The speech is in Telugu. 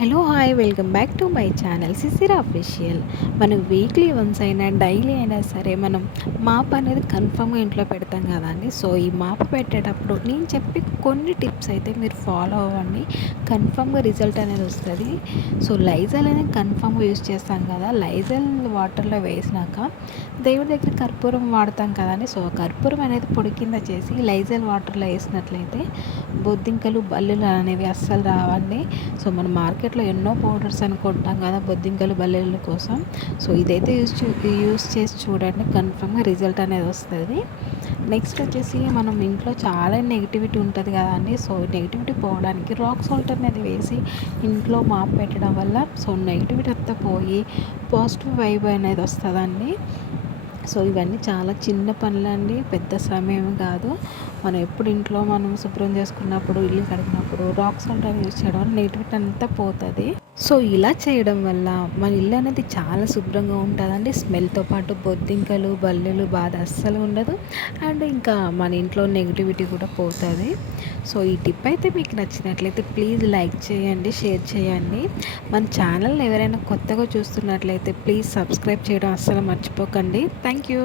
Hello hi welcome back to my channel సిసిరా official. మనం వీక్లీ వన్స్ అయినా డైలీ అయినా సరే మనం మాప్ అనేది కన్ఫర్మ్గా ఇంట్లో పెడతాం కదండి. సో ఈ మాప్ పెట్టేటప్పుడు నేను చెప్పి కొన్ని టిప్స్ అయితే మీరు ఫాలో అవ్వండి, కన్ఫర్మ్గా రిజల్ట్ అనేది వస్తుంది. సో లైజాల్ అనేది కన్ఫర్మ్గా యూజ్ చేస్తాం కదా, లైజాల్ వాటర్లో వేసినాక దేవుడి దగ్గర కర్పూరం వాడతాం కదండి. సో కర్పూరం అనేది పొడి కింద చేసి లైజాల్ వాటర్లో వేసినట్లయితే బొద్దింకలు బల్లులు అనేవి అస్సలు రావండి. సో మనం మార్కెట్లో ఎన్నో పౌడర్స్ అని కొంటాం కదా బొద్దింకలు బల్లేల కోసం. సో ఇదైతే యూస్ చేసి చూడండి, కన్ఫర్మ్గా రిజల్ట్ అనేది వస్తుంది. నెక్స్ట్ వచ్చేసి మనం ఇంట్లో చాలా నెగిటివిటీ ఉంటుంది కదండి. సో నెగిటివిటీ పోవడానికి రాక్ సాల్ట్ అనేది వేసి ఇంట్లో మాప్ పెట్టడం వల్ల సో నెగిటివిటీ అంతా పోయి పాజిటివ్ వైబ్ అనేది వస్తుందండి. సో ఇవన్నీ చాలా చిన్న పనులండి, పెద్ద సమయం కాదు. మనం ఎప్పుడు ఇంట్లో మనం శుభ్రం చేసుకున్నప్పుడు, ఇల్లు కడిగినప్పుడు రాక్ సాల్ట్ అని యూజ్ చేయడం వల్ల నెగిటివిటీ అంతా పోతుంది. సో ఇలా చేయడం వల్ల మన ఇల్లు అనేది చాలా శుభ్రంగా ఉంటుందండి. స్మెల్తో పాటు బొద్దింకలు బల్లులు బాధ అస్సలు ఉండదు. అండ్ ఇంకా మన ఇంట్లో నెగిటివిటీ కూడా పోతుంది. సో ఈ టిప్ అయితే మీకు నచ్చినట్లయితే ప్లీజ్ లైక్ చేయండి, షేర్ చేయండి. మన ఛానల్ని ఎవరైనా కొత్తగా చూస్తున్నట్లయితే ప్లీజ్ సబ్స్క్రైబ్ చేయడం అస్సలు మర్చిపోకండి. Thank you.